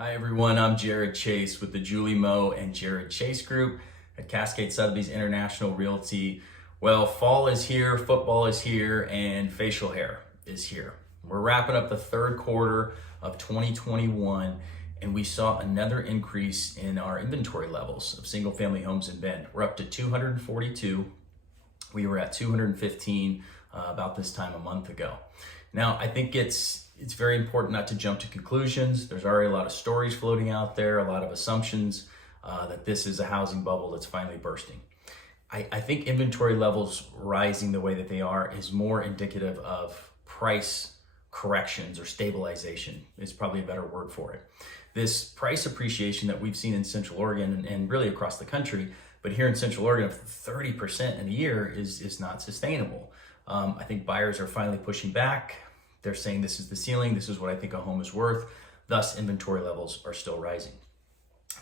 Hi everyone, I'm Jared Chase with the Julie Moe and Jared Chase Group at Cascade Sotheby's International Realty. Well, fall is here, football is here, and facial hair is here. We're wrapping up the third quarter of 2021, and we saw another increase in our inventory levels of single family homes in Bend. We're up to 242. We were at 215 about this time a month ago. Now, I think it's very important not to jump to conclusions. There's already a lot of stories floating out there, a lot of assumptions that this is a housing bubble that's finally bursting. I think inventory levels rising the way that they are is more indicative of price corrections, or stabilization is probably a better word for it. This price appreciation that we've seen in Central Oregon and really across the country, but here in Central Oregon of 30% in a year is not sustainable. I think buyers are finally pushing back. They're saying this is the ceiling, this is what I think a home is worth, thus inventory levels are still rising.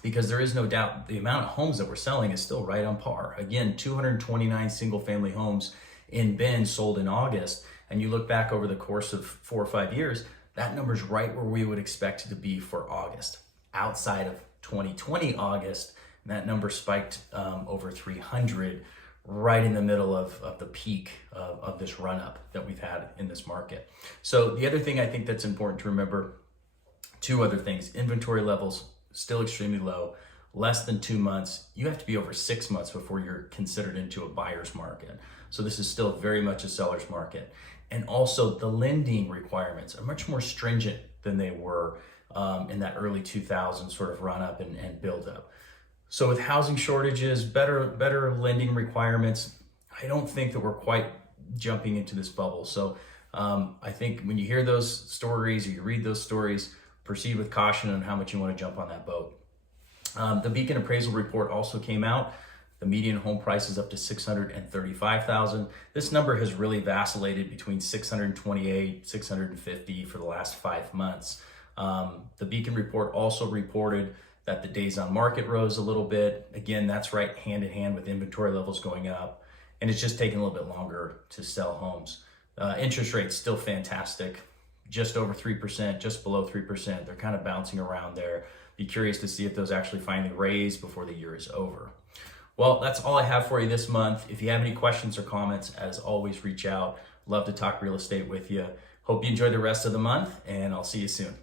Because there is no doubt the amount of homes that we're selling is still right on par. Again, 229 single family homes in Bend sold in August, and you look back over the course of 4 or 5 years, that number's right where we would expect it to be for August. Outside of 2020 August, that number spiked over 300, right in the middle of the peak of this run up that we've had in this market. So the other thing I think that's important to remember, two other things: inventory levels still extremely low, less than 2 months. You have to be over 6 months before you're considered into a buyer's market. So this is still very much a seller's market. And also the lending requirements are much more stringent than they were in that early 2000s sort of run up and build up. So with housing shortages, better lending requirements, I don't think that we're quite jumping into this bubble. So I think when you hear those stories or you read those stories, proceed with caution on how much you want to jump on that boat. The Beacon appraisal report also came out. The median home price is up to $635,000. This number has really vacillated between $628, $650 for the last 5 months. The Beacon report also reported that the days on market rose a little bit. Again, that's right hand in hand with inventory levels going up, and it's just taking a little bit longer to sell homes. Interest rates still fantastic, just over 3%, just below 3%. They're kind of bouncing around there. Be curious to see if those actually finally raise before the year is over. Well, that's all I have for you this month. If you have any questions or comments, as always, reach out. Love to talk real estate with you. Hope you enjoy the rest of the month, and I'll see you soon.